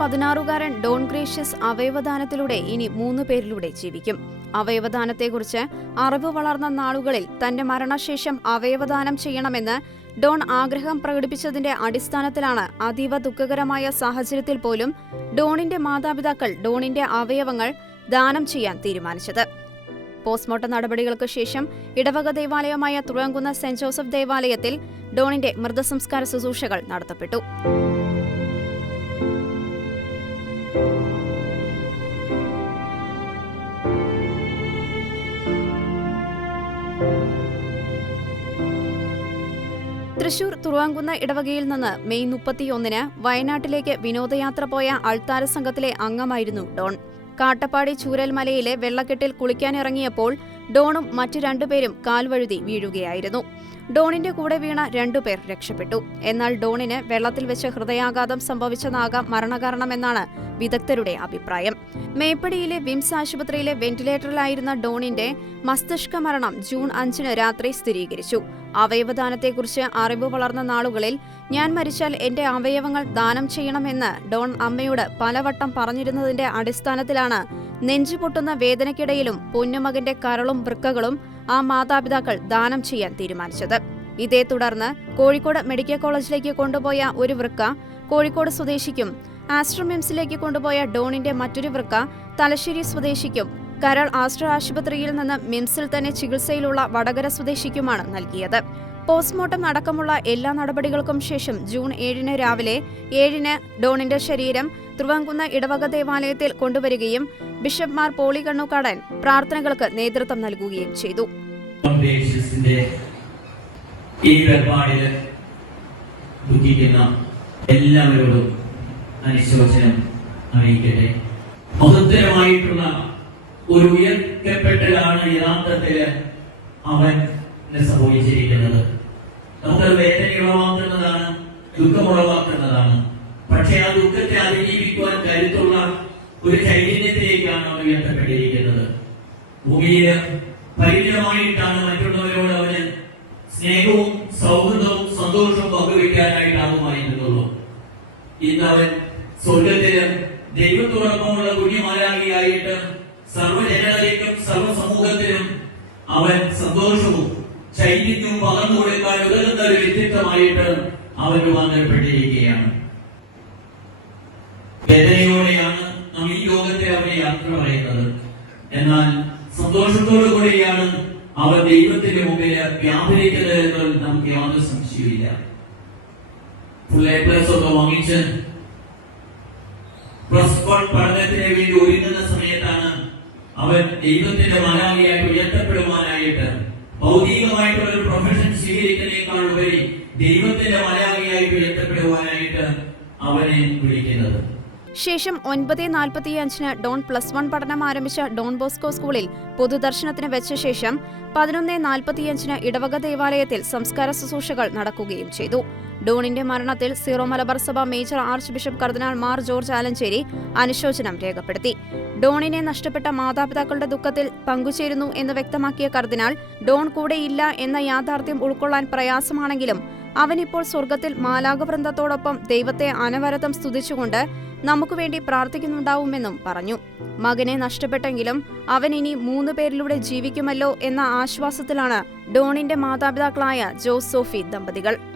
പതിനാറുകാരൻ Don gracious അവയവദാനത്തിലൂടെ ഇനി മൂന്ന് പേരിലൂടെ ജീവിക്കും. അവയവദാനത്തെക്കുറിച്ച് അറിവ് വളർന്ന നാളുകളിൽ തന്റെ മരണശേഷം അവയവദാനം ചെയ്യണമെന്ന് ഡോൺ ആഗ്രഹം പ്രകടിപ്പിച്ചതിന്റെ അടിസ്ഥാനത്തിലാണ് അതീവ ദുഃഖകരമായ സാഹചര്യത്തിൽ പോലും ഡോണിന്റെ മാതാപിതാക്കൾ ഡോണിന്റെ അവയവങ്ങൾ ദാനം ചെയ്യാൻ തീരുമാനിച്ചത്. പോസ്റ്റ്മോർട്ടം നടപടികൾക്ക് ശേഷം ഇടവക ദേവാലയമായ തുറങ്കുന്ന സെന്റ് ജോസഫ് ദേവാലയത്തിൽ ഡോണിന്റെ മൃതസംസ്കാര ശുശ്രൂഷകൾ നടത്തപ്പെട്ടു. തൃശൂർ തുറുവാങ്കുന്ന ഇടവകയിൽ നിന്ന് മെയ് മുപ്പത്തിയൊന്നിന് വയനാട്ടിലേക്ക് വിനോദയാത്ര പോയ അൾത്താര സംഘത്തിലെ അംഗമായിരുന്നു ഡോൺ. കാട്ടപ്പാടി ചൂരൽമലയിലെ വെള്ളക്കെട്ടിൽ കുളിക്കാനിറങ്ങിയപ്പോൾ ഡോണും മറ്റു രണ്ടുപേരും കാൽവഴുതി വീഴുകയായിരുന്നു. ഡോണിന്റെ കൂടെ വീണ രണ്ടുപേർ രക്ഷപ്പെട്ടു. എന്നാൽ ഡോണിന് വെള്ളത്തിൽ വെച്ച് ഹൃദയാഘാതം സംഭവിച്ചതാകാം മരണകാരണമെന്നാണ് വിദഗ്ധരുടെ അഭിപ്രായം. മേപ്പടിയിലെ വിംസ് ആശുപത്രിയിലെ വെന്റിലേറ്ററിലായിരുന്ന ഡോണിന്റെ മസ്തിഷ്ക മരണം ജൂൺ അഞ്ചിന് രാത്രി സ്ഥിരീകരിച്ചു. അവയവദാനത്തെക്കുറിച്ച് അറിവ് വളർന്ന നാളുകളിൽ ഞാൻ മരിച്ചാൽ എന്റെ അവയവങ്ങൾ ദാനം ചെയ്യണമെന്ന് ഡോൺ അമ്മയോട് പലവട്ടം പറഞ്ഞിരുന്നതിന്റെ അടിസ്ഥാനത്തിലാണ് നെഞ്ചുപൊട്ടുന്ന വേദനയ്ക്കിടയിലും പൊന്നുമകന്റെ കരളും വൃക്കകളും ആ മാതാപിതാക്കൾ ദാനം ചെയ്യാൻ തീരുമാനിച്ചത്. ഇതേ തുടർന്ന് കോഴിക്കോട് മെഡിക്കൽ കോളേജിലേക്ക് കൊണ്ടുപോയ ഒരു വൃക്ക കോഴിക്കോട് സ്വദേശിക്കും ആസ്ട്രമിംസിലേക്ക് കൊണ്ടുപോയ ഡോണിന്റെ മറ്റൊരു വൃക്ക തലശ്ശേരി സ്വദേശിക്കും കരൾ ആസ്ട്ര ആശുപത്രിയിൽ നിന്ന് മിംസിൽ തന്നെ ചികിത്സയിലുള്ള വടകര സ്വദേശിക്കുമാണ് നൽകിയത്. പോസ്റ്റ്മോർട്ടം അടക്കമുള്ള എല്ലാ നടപടികൾക്കും ശേഷം ജൂൺ ഏഴിന് രാവിലെ ഏഴിന് ഡോണിന്റെ ശരീരം തിരുവാങ്കുന്ന ഇടവക ദേവാലയത്തിൽ കൊണ്ടുവരികയും ബിഷപ്പ് മാർ പോളി കണ്ണുകാടൻ പ്രാർത്ഥനകൾക്ക് നേതൃത്വം നൽകുകയും ചെയ്തു. ഈ ദുഃഖിക്കുന്ന എല്ലാവരോടും അനുശോചനം അറിയിക്കട്ടെ. മഹത്തരമായിട്ടുള്ള ഒരു ഉയർത്തപ്പെട്ടലാണ് യഥാർത്ഥത്തിൽ അവൻ സംഭവിച്ചിരിക്കുന്നത് നമുക്ക് വേദനയുളവാക്കുന്നതാണ് ദുഃഖമുളവാക്കുന്നതാണ്. പക്ഷെ ആ ദുഃഖത്തെ അതിജീവിക്കുവാൻ കരുത്തുള്ള ഒരു ചൈതന്യത്തിലേക്കാണ് അവർ ഉയർത്തപ്പെട്ടിരിക്കുന്നത് ഭൂമിയിൽ പരിചയമായിട്ടാണ് മറ്റുള്ളവരോട് അവന് സ്നേഹവും സൗഹൃദവും സന്തോഷവും പങ്കുവെക്കാനായിട്ടാകുമായിരുന്നുള്ളൂ ഇന്ന് അവൻ സ്വർഗത്തിൽ ദൈവത്തോടൊപ്പമുള്ള പുണ്യമാരാകിയായിട്ട് സർവജനതയ്ക്കും സർവസമൂഹത്തിനും അവൻ സന്തോഷവും ചൈതന്യവും പകർന്നു കൊടുക്കാൻ ഉതകുന്ന ഒരു വ്യക്തിത്വമായിട്ട് അവൻ രൂപാന്തരപ്പെട്ടിരിക്കുകയാണ് എന്നാൽ സന്തോഷത്തോടു കൂടിയാണ് അവർ ദൈവത്തിന്റെ മുമ്പിൽ വ്യാപരിക്കുന്നത് എന്നതിൽ നമുക്ക് യാതൊരു സംശയമില്ല ഫുൾ പ്ലസ് വാങ്ങിച്ച് പ്ലസ് വൺ പഠനത്തിന് വേണ്ടി ഒരുങ്ങുന്ന സമയത്താണ് അവൻ ദൈവത്തിന്റെ മലാമിയായിട്ട് ഉയർത്തപ്പെടുവാനായിട്ട് ഭൗതികമായിട്ടുള്ള ഒരു പ്രൊഫഷൻ സ്വീകരിക്കുന്നതിനേക്കാൾ ഉപരി ദൈവത്തിന്റെ മലാമിയായിട്ട് ഉയർത്തപ്പെടുവാനായിട്ട് അവനെ വിളിക്കുന്നത്. ശേഷം ഒൻപത് നാൽപ്പത്തിയഞ്ചിന് ഡോൺ പ്ലസ് വൺ പഠനം ആരംഭിച്ച ഡോൺ ബോസ്കോ സ്കൂളിൽ പൊതുദർശനത്തിന് വെച്ച ശേഷം പതിനൊന്ന് നാൽപ്പത്തിയഞ്ചിന് ഇടവക ദേവാലയത്തിൽ സംസ്കാര ശുശ്രൂഷകൾ നടക്കുകയും ചെയ്തു. ഡോണിന്റെ മരണത്തിൽ സീറോ മലബാർ സഭ മേജർ ആർച്ച് ബിഷപ്പ് കർദിനാൾ മാർ ജോർജ് ആലഞ്ചേരി അനുശോചനം രേഖപ്പെടുത്തി. ഡോണിനെ നഷ്ടപ്പെട്ട മാതാപിതാക്കളുടെ ദുഃഖത്തിൽ പങ്കുചേരുന്നു എന്ന് വ്യക്തമാക്കിയ കർദിനാൾ ഡോൺ കൂടെയില്ല എന്ന യാഥാർത്ഥ്യം ഉൾക്കൊള്ളാൻ പ്രയാസമാണെങ്കിലും അവനിപ്പോൾ സ്വർഗത്തിൽ മാലാകവൃന്ദത്തോടൊപ്പം ദൈവത്തെ അനവരതം സ്തുതിച്ചുകൊണ്ട് നമുക്ക് വേണ്ടി പ്രാർത്ഥിക്കുന്നുണ്ടാവുമെന്നും പറഞ്ഞു. മകനെ നഷ്ടപ്പെട്ടെങ്കിലും അവൻ ഇനി മൂന്ന് പേരിലൂടെ ജീവിക്കുമല്ലോ എന്ന ആശ്വാസത്തിലാണ് ഡോണിന്റെ മാതാപിതാക്കളായ ജോസോഫി ദമ്പതികൾ.